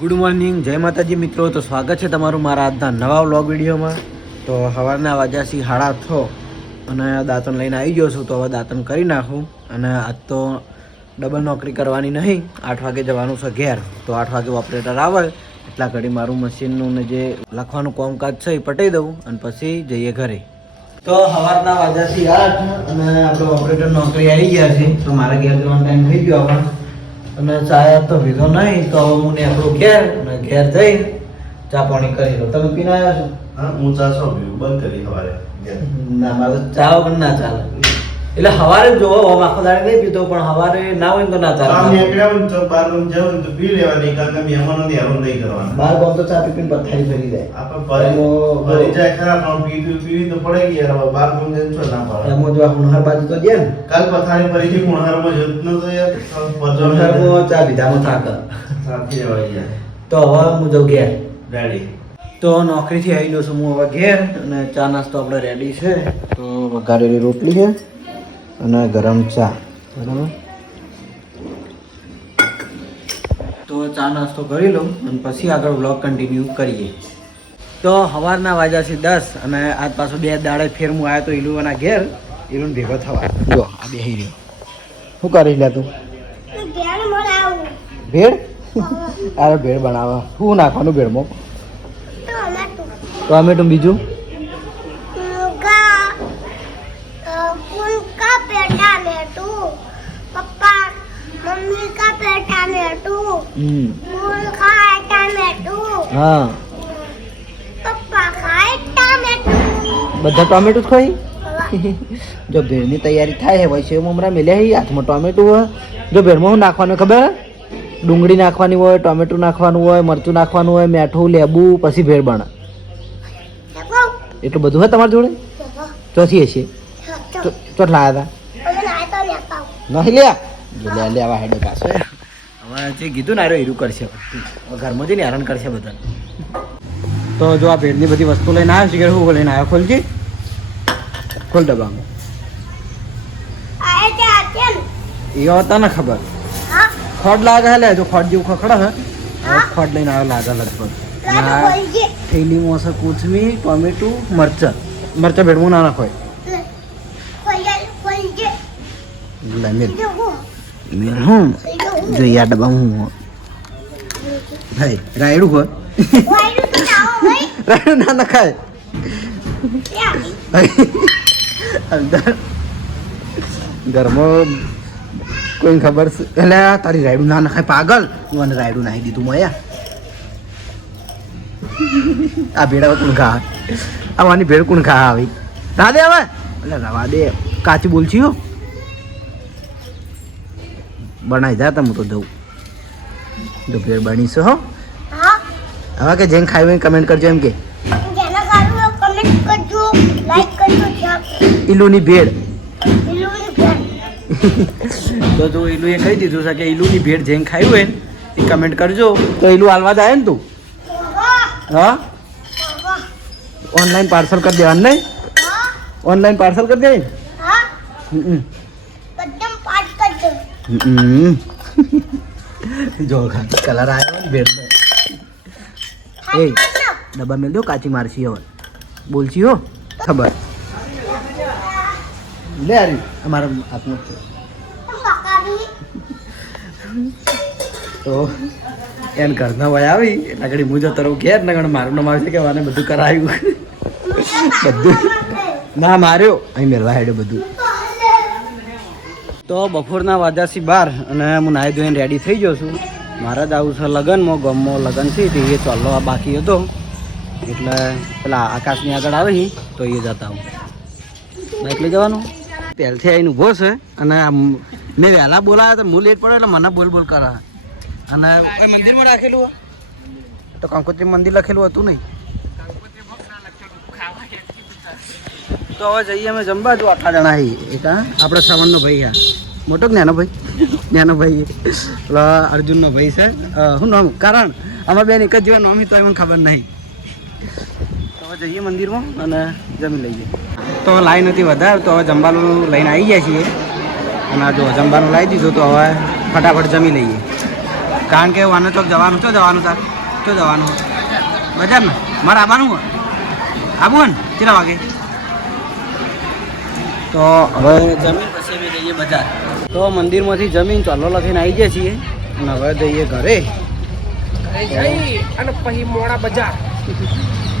Good morning, જય માતાજી મિત્રો. તો સ્વાગત છે તમારું મારા આજના નવા વ્લોગ વિડીયોમાં. તો સવારના વાગ્યા છે 6:30 અને દાંતણ લઈને આવી ગયો છું. તો હવે દાંતણ કરી નાખું અને આજ તો ડબલ નોકરી કરવાની નહીં. 8 વાગે જવાનું છે ઘેર. તો 8 વાગે ઓપરેટર આવે એટલા ઘડી મારું મશીનનું ને જે લખવાનું કામકાજ છે એ પટાઈ દઉં અને પછી જઈએ ઘરે. તો સવારના વાગ્યા છે 8 અને આપણો ઓપરેટર નોકરી આવી ગયા છે. તો મારા ઘેર જવાનો ટાઈમ થઈ ગયો હવે અને ચા તો પીધો નહીં. તો હવે હું ને આપણું ઘેર જઈ ચા પાણી કરી લો. તમે પીને આવ્યા છો? હા, હું ચા છો પીવું બંધ કરી સવારે. ના, મારે ચા વગર ના ચાલે. એટલે સવારે જ જોવો, આખો દાડે નહીં પીતો પણ સવારે ના હોય તો ના ચાલે. નીકળ્યા હોય તો બહાર ગામ જવું તો પી લેવાની, કારણ કે મહેમાનોને હેરાન નહીં કરવાના. બાર ગામ તો ચા પીને પથારી ફરી જાય. આપણે ભરી જાય ખરા, પણ પીવી તો પડે કે યાર હવે બહાર ગામ જઈને શું ના પડે. એમાં જો હુનહર બાજુ તો ગયા ને કાલ પથારી ફરી થી કુણહારમાં જતો તો યાર હુનહરમાં ચા પીધામાં થાક સાથી આવી જાય. તો હવે હું જાઉં ઘેર. રેડી. તો નોકરીથી આવી ગયો છું હું હવે ઘેર અને ચા નાસ્તો આપણે રેડી છે. તો વઘારેલી રોટલી છે અને ગરમ ચા. બરાબર. તો ચા નાસ્તો કરી લઉં અને પછી આગળ વ્લોગ કન્ટિન્યુ કરીએ. તો સવારના વાગ્યા છે 10 અને આજ પાછો 2 દાડે ફેર હું આવ્યો તો ઈલુવાના ઘેર. ઈલુને ભેગો થવા જો આ બેહી રહ્યો. શું કરીશ લે તું? ભેળ? અરે ભેળ બનાવવા શું નાખવાનું ભેળમાં? ટોમેટું. બીજું? हाँ બધા ટોમેટો જ ખાઈ. જો ભેળની તૈયારી થાય છે વૈસે મમરા મેલ્યા હી હાથમાં ટોમેટો હોય. જો ભેળમાં શું નાખવાનું ખબર? ડુંગળી નાખવાની હોય, ટોમેટું નાખવાનું હોય, મરચું નાખવાનું હોય, મીઠું, લેબુ, પછી ભેળ બને. એટલું બધું હોય તમારી જોડે? ચોથી હશે ચોટ લાયા હતા નહીં લ્યા જો લે લેવા હેડે પાછો. હવે જે કીધું ને હીરું કરશે ઘરમાં જઈને હેરાન કરશે બધા. તો જો આ ભેળની બધી વસ્તુ લઈને આવ્યો છે કે શું લઈને આવ્યો? ખોલજી, ખોલ ડબ્બામાં. એ હતા ને ખબર ખોડ લાગે હે. લે જો ખોડ જેવું ખખડા હે. ખોડ લઈને આવ્યો લાગે લગભગ. થેલીમાં હશે કોથમીર, ટોમેટું, મરચાં. મરચાં ભેળવું ના નાખોય. હું જોઈએ આ ડબ્બા હું ભાઈ રાયડું હોય. રાયડું ના નખાય અંદર ઘરમાં કોઈ ખબર એટલે તારી રાયડું ના નખાય પાગલ. તું અને રાયડું નાખી દીધું મોયા. આ ભેડા કોણ ખા? આવાની ભેડ કોણ ખા આવી? રા દે હવે. એટલે રવા દે, કાચી બોલછી હો. બનાવી જા હું તો જઉં. જો ભેળ બની છે હો. હવે કે જેને ખાઈ હોય કમેન્ટ કરજો. એમ કે ઈલુની ભેળ. તો જો ઈલુએ કહી દીધું છે કે ઈલુની ભેળ જેને ખાઈ હોય એ કમેન્ટ કરજો. તો ઈલું હાલવા જાય ને તું? હા, ઓનલાઈન પાર્સલ કરી દેવાનું નહીં? ઓનલાઈન પાર્સલ કરી દે. જો કલર આવ્યો ને ભેળ. એ ડબ્બા મેળ દો, કાચી મારસી હવે બોલછી હો. ખબર લે આરી અમારા હાથમાં છે. તો એને ઘરના વય આવી એટલે ઘડી હું જતો રહું ઘેર ને ઘણું મારું નામ આવશે કે મને બધું કરાવ્યું. બધું ના માર્યો અહીં મેળવા હેડે બધું. તો બપોરના વાગ્યાથી 12 અને હું નાહી ધોઈને રેડી થઈ ગયો છું. મારે જ આવું છે લગ્નમાં. ગામમાં લગ્ન છે તે એ ચાલો આ બાકી હતો એટલે પેલા આકાશની આગળ આવે તો એ જતા હું બાઇક લઈ જવાનું. પહેલથી આવીને ઊભો છે અને મેં વહેલા બોલાવ્યા તો હું લેટ પડે એટલે મને બોલ કરે. અને મંદિરમાં રાખેલું તો કંકોત્રી મંદિર લખેલું હતું નહીં. તો હવે જઈએ અમે જમવા. જો આટલા જણા એક આપણે શ્રવણનો ભાઈ આ મોટો જ્ઞાનો ભાઈ પેલા અર્જુનનો ભાઈ છે. શું નામ? કારણ અમારે બેન એક જ જેવા નામ તો એમને ખબર નહીં. તો હવે જઈએ મંદિરમાં અને જમી લઈએ. તો લાઈન હતી વધારે તો હવે જમવાનું લઈને આવી ગયા છીએ અને જો જમવાનું લાવી દીધું તો હવે ફટાફટ જમી લઈએ. કારણ કે વાને ચોક જવાનું ચો જવાનું તાર ચો જવાનું બજાર ને મારે આવવાનું હોય આવું ને કેટલા વાગે તો હવે જમીન પછી અમે જઈએ બજાર તો મંદિરમાંથી જમીન ચાલો લખીને આવી ગયા છીએ અને હવે જઈએ ઘરે અને પછી મોડા બજાર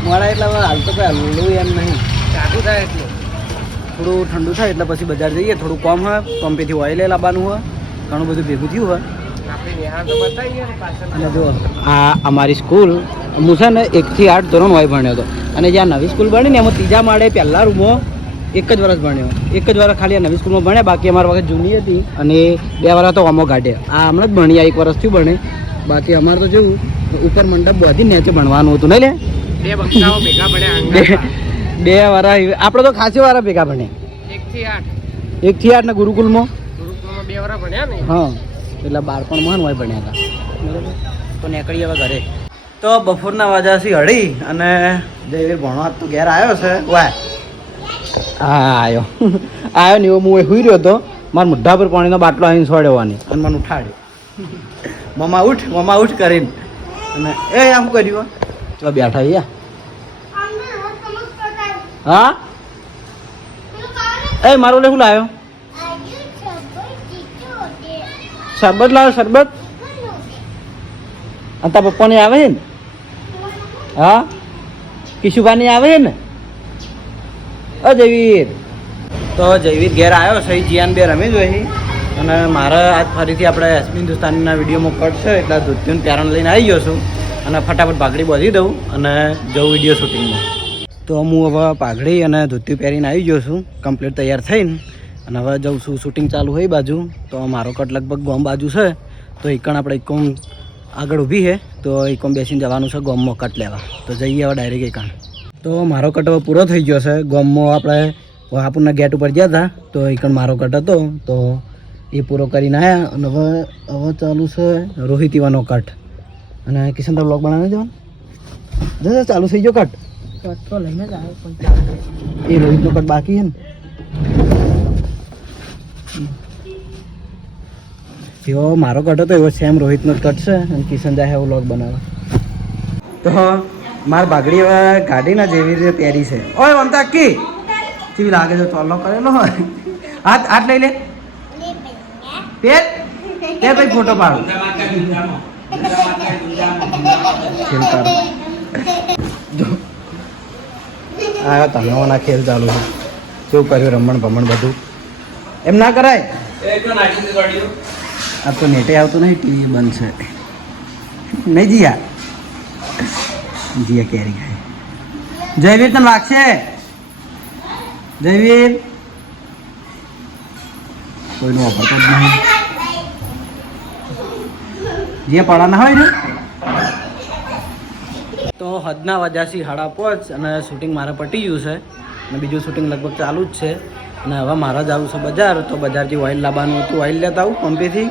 મોડા એટલે હવે હાલ તો કંઈ હલવું એમ નહીં ચાલુ થાય એટલે થોડું ઠંડુ થાય એટલે પછી બજાર જઈએ થોડું કોમ હોય પંપેથી ઓઇલ લાવવાનું હોય ઘણું બધું ભેગું થયું હોય આપણે નિહાળ તો બતાવીએ ને પાછળ અને જો આ અમારી સ્કૂલ હું છે ને 1 થી 8 ધોરણ હોય ભણ્યો હતો અને જ્યાં નવી સ્કૂલ બની ને એમાં ત્રીજા માળે પહેલા રૂમમાં એક જ વર્ષ ભણ્યો એક જ વર્ષ ખાલી આ નવી સ્કૂલમાં ભણ્યા બાકી અમારા વખત જૂની હતી અને 2 વર્ષ તો અમો કાઢ્યા આ હમણાં જ ભણી 1 વર્ષ થયું ભણે બાકી અમારે તો જેવું ઉપર મંડપ બાંધી નીચે ભણવાનું હતું નહીં લે બે બક્સાઓ ભેગા પડ્યા બે વારા આપણે તો ખાસી વારા ભેગા ભણ્યા 1 થી 8 1 થી 8 ને ગુરુકુલમાં ગુરુકુળમાં 2 વર્ષ ભણ્યા ને હા એટલે બાળપણમાં હોય ભણ્યા હતા બરાબર તો નીકળીએ હવે ઘરે તો બપોરના વાજાથી હળી અને જયવીર ભણવા તો ઘેર આવ્યો છે વાય હા આવ્યો આવ્યો ને એવો હું હુઈ રહ્યો હતો મારા મોઢા પર પાણીનો બાટલો આવીને છોડ્યોવાની અને મને ઉઠાડ્યો મમ્મા ઉઠ કરીને અને એ આ શું કર્યું તો બેઠા અહીંયા હા એ મારું લે શું લાવ્યો શરબત લાવ્યો શરબત અને તારા પપ્પાને આવે છે ને હા કિશુભાની આવે છે ને જયવીર તો જયવીર ઘેર આવ્યો સહી જીયાન બે રમી જોઈ અને મારે આજ ફરીથી આપણે એસપી હિન્દુસ્તાનીના વિડીયોમાં કટ છે એટલે ધોતીઓને પ્યારણ લઈને આવી ગયો છું અને ફટાફટ પાઘડી બાંધી દઉં અને જવું વિડીયો શૂટિંગમાં તો હું હવે પાઘડી અને ધોતી પહેરીને આવી ગયો છું કમ્પ્લીટ તૈયાર થઈને અને હવે જઉં છું શૂટિંગ ચાલુ હોય બાજુ તો મારો કટ લગભગ ગોમ બાજુ છે તો એકણ આપણે એકમ આગળ ઊભી છે તો એકમ બેસીને જવાનું છે ગોમમાં કટ લેવા તો જઈએ હવે ડાયરેક્ટ એકણ તો મારો કટ હવે પૂરો થઈ ગયો છે ગોમમાં આપણે વાહાપુરના ગેટ ઉપર ગયા હતા તો એકણ મારો કટ હતો તો એ પૂરો કરીને આવ્યા અને હવે ચાલુ છે રોહિત ઈવાનો કટ અને કિશનભાઈ બ્લોગ બનાવી જવાનું જશે ચાલુ થઈ ગયો કટ તો લઈને જ આવ્યો પણ એ રોહિતનો કટ બાકી છે ને એવો મારો કટ હતો એવો સેમ રોહિતનો જ કટ છે અને કિશન જાય એવો વ્લોગ બનાવે તો મારી બાગડી હવે ગાડીના જેવી રીતે પહેરી છે ઓય મમતા કી કેવી લાગે છે ચોલ્લો કરેલો હોય હાથ લઈ લે પેર તે ભાઈ ફોટો પાડો આ તનવાના ખેલ ચાલુ છે શું કર્યું રમણ ભમણ બધું એમ ના કરાય આ તો નેટે આવતું નહીં ટીવી બંધ છે નહીં જીયા જીયા કેરી ખાય જયવીર તને લાગશે જયવીર કોઈનું વાપરતો જ નહીં જે પડાના હોય ને તો હદના વાજાથી 5:30 અને શૂટિંગ મારે પટી ગયું છે અને બીજું શૂટિંગ લગભગ ચાલુ જ છે અને હવે મારે જ આવું છે બજાર તો બજારથી ઓઇલ લાવવાનું હતું ઓઇલ લેતા આવું પંપેથી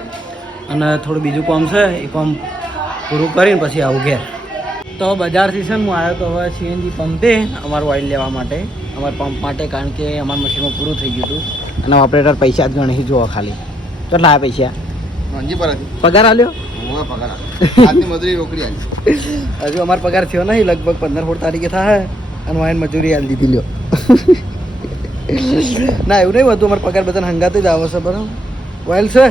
અને થોડું બીજું કામ છે એ કામ પૂરું કરીને પછી આવું ઘેર તો બજારથી છે હું આવ્યો તો હવે સીએનજી પંપે અમારું ઓઇલ લેવા માટે અમારા પંપ માટે કારણ કે અમારા મશીનમાં પૂરું થઈ ગયું હતું અને ઓપરેટર પૈસા જ ગણી જોવા ખાલી કેટલા આવ્યા પૈસા પગાર આલ્યો હજુ અમારો પગાર થયો નહીં લગભગ 15-16 તારીખે થાય અને વાઈન મજૂરી આલી દીધી લ્યો ના એવું નહીં હતું અમારો પગાર બધાને હંગાતે જ આવે છે બરાબર ઓઇલ છે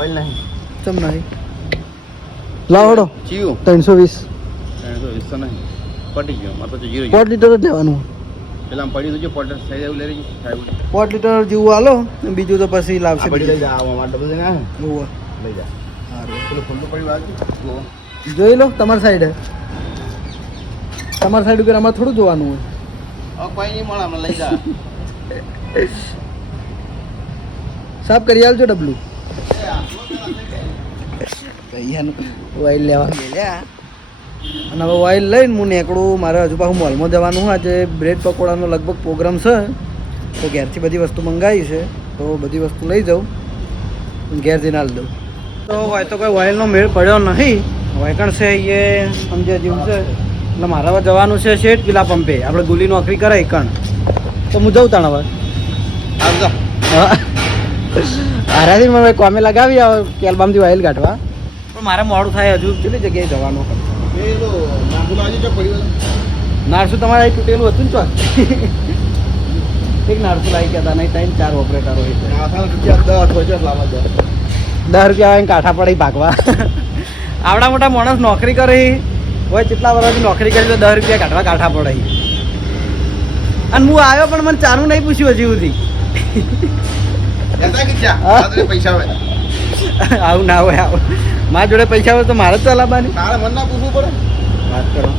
ઓઇલ નહીં ચમ નહીં લાવડો 320 પટી ગયો મારે તો 0 પોટ લીટર જ લેવાનું પેલા પડી તો પોટ થઈ જાય લઈ રહી પોટ લીટર જેવું હાલો બીજું તો પછી લાવશે લઈ જા આવા ડબલ લઈને આવ ઓવા લઈ જા પેલું ખુલ્લું પડ્યું વાગી જોઈ લો તમારી સાઈડ ઉપર અમારે થોડું જોવાનું હોય કોઈ નહીં મળે હમણાં લઈ જા સાફ કરી આલજો ડબલું ઓઇલ લેવા ગયેલા અને હવે ઓઇલ લઈને હું નીકળું મારે હજુ પાછું મોલમાં જવાનું હોય આજે બ્રેડ પકોડાનો લગભગ પ્રોગ્રામ છે તો ઘેરથી બધી વસ્તુ મંગાવી છે તો બધી વસ્તુ લઈ જાઉં ઘેર જઈને હાલ દઉં તો હોય તો કોઈ ઓઇલનો મેળ પડ્યો નહીં વાયકણ છે એ સમજ્યા જેવું છે એટલે મારે હવે જવાનું છે શેઠ પેલા પંપે આપણે ગુલી નોકરી કરે કણ તો હું જઉં તાણ હવે આવજો હારાથી મને કોમે લગાવી આવે કેલ્બામથી ઓઇલ કાઢવા પણ મારે મોડું થાય હજુ કેટલી જગ્યાએ જવાનું એ તો નાગુલાજી જો પડ્યું નારસું તમારે અહીં તૂટેલું હતું ને તો એક નારસું લાવી ગયા હતા નહીં 3-4 ઓપરેટરો હોય છે આથા રૂપિયા 10 હોય લાવવા દે 10 રૂપિયા આવીને કાંઠા પડે ભાગવા આવડા મોટા માણસ નોકરી કરે હોય કેટલા વર્ષથી નોકરી કરી તો 10 રૂપિયા કાઢવા કાંઠા પડે અને હું આવ્યો પણ મને ચાનું નહીં પૂછ્યું હજી સુધી એતા કે ચા આદરે પૈસા હોય આવું ના હોય આવું મારા જોડે પૈસા હોય તો મારે જ ચલાવવાની તારે મન ના પૂછવું પડે વાત કરો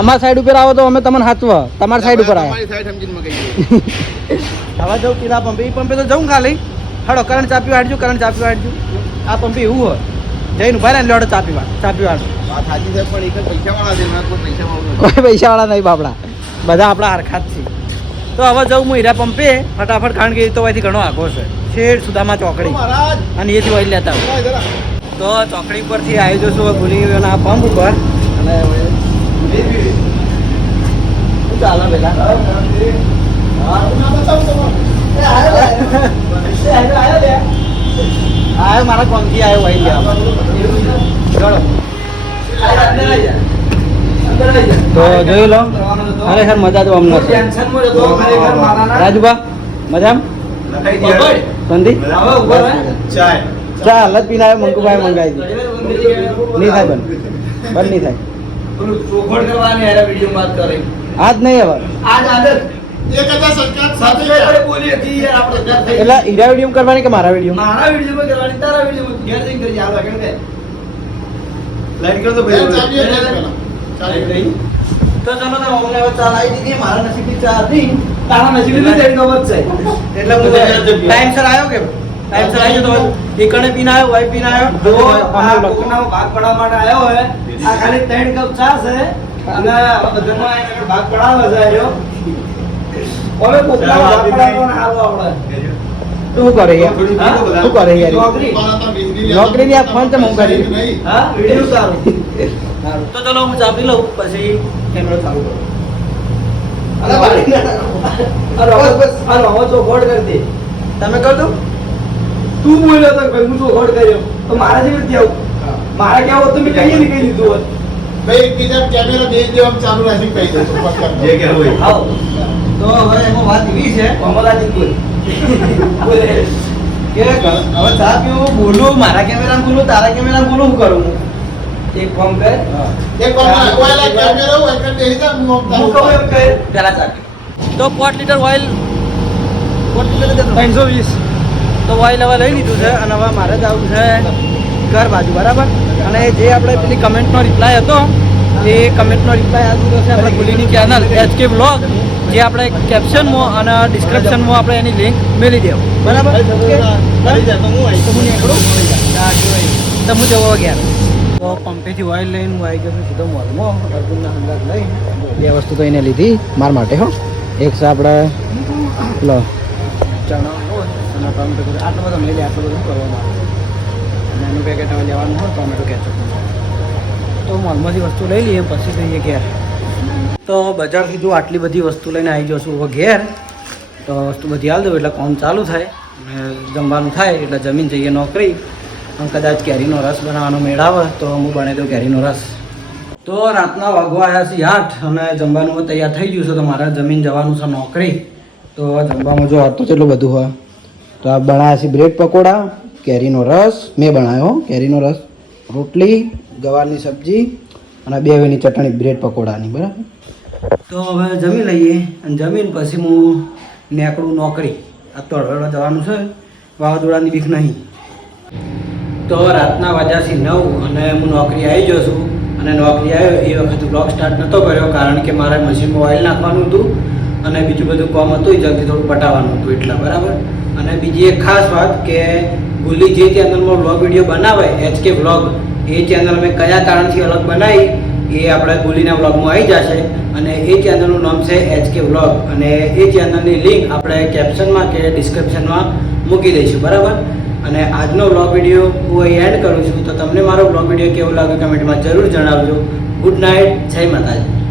અમારા સાઈડ ઉપર આવો તો અમે તમને હાચવા તમારા સાઈડ ઉપર આવ્યા તમારી સાઈડ સમજીને મગાઈ હવે જવું પીલા પંપે એ પંપે તો જવું ખાલી હડો કરંટ ચાપી વાળજો કરંટ ચાપી વાળજો આ પંપે એવું હોય જઈને ઉભા રહે ને લેવડો ચાપી વાળ વાત સાચી છે પણ એક પૈસા વાળા છે ના કોઈ પૈસા વાળો કોઈ પૈસાવાળા નહીં બાપડા બધા આપણા હરખા જ છે તો હવે જવું હું હીરા પંપે ફટાફટ કારણ કે એ તો અહીંથી ઘણો આગો છે શેઠ સુદામા ચોકડી મહારાજ અને એથી વહી લેતા હોય ઓય જરા તો ચોકડી પરથી આવી જશું ભૂલી ગયો આ પંપ ઉપર અને શું ચાલે પેલા આવ્યો મારા કોમથી આવ્યો વહી ગયા તો જોઈ લો અરે સર મજા તો અમને રાજુભા મજામાં સંદીપ ચાય ચા હાલત પીને આવ્યો મંકુભાઈ મંગાવી દીધી નહીં થાય બંધ નહીં થાય આજ નહીં હવે એક હજાર સરકાર સાથે બોલી હતી યાર આપણે એટલે હીરા વિડીયો કરવાની કે મારા વિડીયો મારા વિડીયોમાં કરવાની તારા વિડીયોમાં ઘેર જઈને કરી આલો આગળ કે લાઈટ કર તો ભાઈ ચાલી ગઈ તો ચલો તો અમને હવે ચા લાવી દીધી મારા નસીબની ચા હતી તારા નસીબની તેરી ખબર છે એટલે હું ટાઈમસર આવ્યો કે ટાઈમસર આવી તો એકણે પીને આવ્યો વાઈ પીને આવ્યો જો આ કોકનો ભાગ પડવા માટે આવ્યો હોય આ ખાલી 3 કપ ચા છે અને બધાનો એને ભાગ પડાવે છે આયો હવે કોકનો ભાગ પડાવવાનો હાલો આપણે તું કરે યાર તું કરે યાર નોકરીની આ ફોન તો હું કરી હા વિડિયો સારું તો ચલો હું ચા પી લઉં પછી કેમેરો ચાલુ કરું અરે બાળી અરે હવે તો ગોડ કરી દે તમે કર દો તું બોલ્યો તો ભાઈ હું તો ગોડ કર્યો તો મારા જેવી રીતે આવું મારા કેવું હોત તો મેં કહીએ નહીં કહી દીધું હોત ભાઈ એકબીજા કેમેરા બે જેવા ચાલુ રાખી કહી દે જે કે હોય આવો તો હવે એમાં વાત એવી છે કમલાજી બોલ કે હવે ચા પીવું બોલું મારા કેમેરામાં બોલું તારા કેમેરામાં બોલું શું કરું હું એક કામ કર એક ઓલા કેમેરા હોય કે દેખા હું હું કહું એમ કર પેલા ચા પી તો 4 લીટર ઓઇલ 4 લીટર 320 તો ઓઇલ હવે લઈ લીધું છે અને હવે મારે જવું છે ઘર બાજુ બરાબર અને જે આપણે પેલી કમેન્ટનો રિપ્લાય હતો એ કમેન્ટનો રિપ્લાય આ દીધો છે આપણે ભૂલીની ચેનલ HK વ્લોગ જે આપણે કેપ્શનમાં અને ડિસ્ક્રિપ્શનમાં આપણે એની લિંક મેલી દેવું બરાબર તો હું નીકળું તો હું જવો ગયા તો પંપેથી ઓઇલ લઈને હું આવી ગયો છું સીધો મોલમાં અર્જુનના અંદાજ લઈ બે વસ્તુ તો એને લીધી મારા માટે હો એક છે આપણે લો ચણા લોટ અને ટોમેટો આટલો બધો નહીં લે આટલો બધું કરવામાં આવે અને એનું પેકેટ હવે લેવાનું હોય ટોમેટો કેચઅપ તો મોલમાંથી વસ્તુ લઈ લઈએ પછી જઈએ ઘેર તો બજારથી જો આટલી બધી વસ્તુ લઈને આવી જશું હવે ઘેર તો વસ્તુ બધી હાલ દઉં એટલે કામ ચાલુ થાય અને જમવાનું થાય એટલે જમીન જઈએ નોકરી અને કદાચ કેરીનો રસ બનાવવાનો મેળ આવે તો હું બનાવી દઉં કેરીનો રસ તો રાતના વાગવા આવ્યા છે 8 અને જમવાનું તૈયાર થઈ ગયું છે તો મારે જમીન જવાનું છે નોકરી તો જમવામાં જો તો કેટલું બધું હોય તો આ બનાવ્યા છે બ્રેડ પકોડા કેરીનો રસ મેં બનાવ્યો કેરીનો રસ રોટલી ગવારની સબ્જી અને 2 વેની ચટણી બ્રેડ પકોડાની બરાબર તો હવે જમી લઈએ અને જમીન પછી હું નીકળું નોકરી આ તો હળવળવા જવાનું છે વાવાઝોડાની બીક નહીં તો રાતના વાગ્યાથી 9 અને હું નોકરી આવી ગયો છું અને નોકરી આવ્યો એ વખતે બ્લોગ સ્ટાર્ટ નહોતો કર્યો કારણ કે મારે મશીનમાં ઓઇલ નાખવાનું હતું અને બીજું બધું કામ હતું એ જલ્દી થોડું પટાવવાનું હતું એટલા બરાબર અને બીજી એક ખાસ વાત કે ગુલ્લી જે ચેનલમાં વ્લોગ વિડીયો બનાવે HK વ્લોગ એ ચેનલ મેં કયા કારણથી અલગ બનાવી એ આપણે ગુલ્લીના વ્લોગમાં આવી જશે અને એ ચેનલનું નામ છે HK વ્લોગ અને એ ચેનલની લિંક આપણે કેપ્શનમાં કે ડિસ્ક્રિપ્શનમાં મૂકી દઈશું બરાબર અને આજનો વ્લોગ વિડીયો હું અહીં એન્ડ કરું છું તો તમને મારો વ્લોગ વિડીયો કેવો લાગે કમેન્ટમાં જરૂર જણાવજો ગુડ નાઇટ જય માતાજી